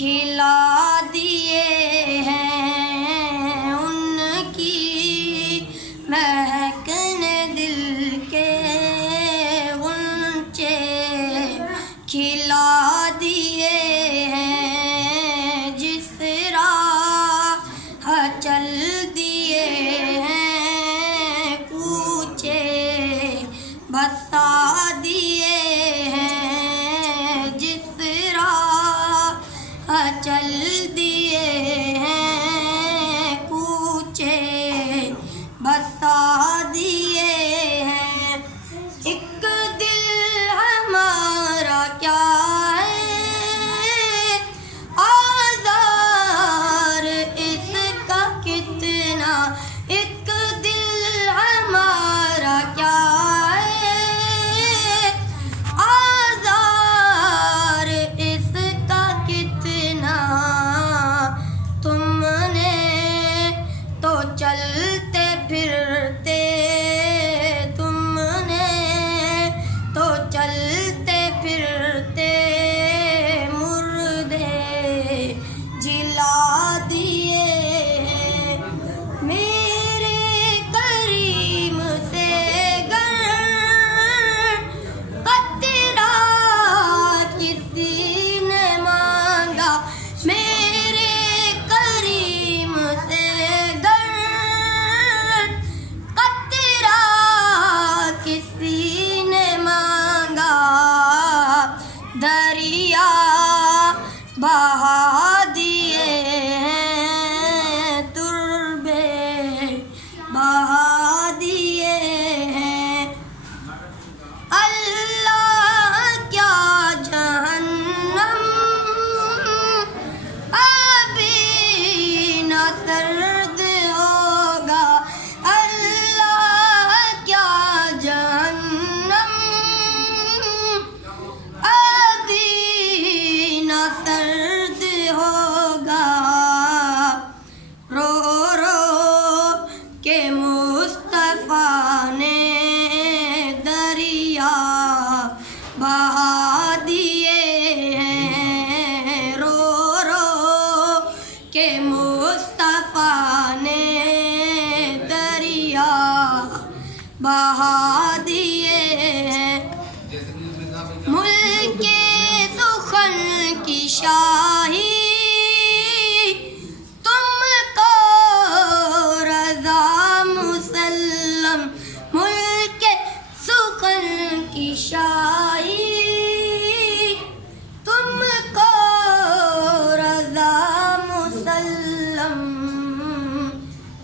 खिला दिए हैं उनकी महकने दिल के गुंचे खिला दिए हैं जिस राह चल दिए हैं कूचे बसा दिए हैं जिस राह चल दिए हैं कूचे बसा दिए हैं। एक दिल हमारा क्या है आज़ार इसका कितना, एक दिल हमारा क्या है आज़ार इसका कितना। तुमने तो चलते फिरते तुमने तो चलते फिरते मुर्दे जिला दिए हैं। मेरे करीम से गर कतरा किसी ने मांगा, मेरे करीम से गर कतरा किसी ने मांगा, दरिया बहा दिए हैं तुर्बे बहा दिए हैं। अल्लाह क्या जहन्नम अभी न सर्द होगा, अल्लाह क्या जहन्नम अभी न सर्द होगा। रो रो के मुस्तफा ने दरिया बहा दिए हैं, रो रो के मुस्तफा ने दरिया बहा दिए हैं। मुल्के सुखन की शाही तुमको रज़ा मुसल्लम, मुल्के सुखन की शाही तुमको रज़ा मुसल्लम।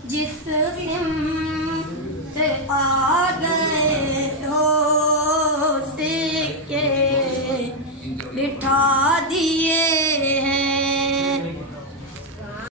जिस सिमत आ गए हो सिक्के बिठा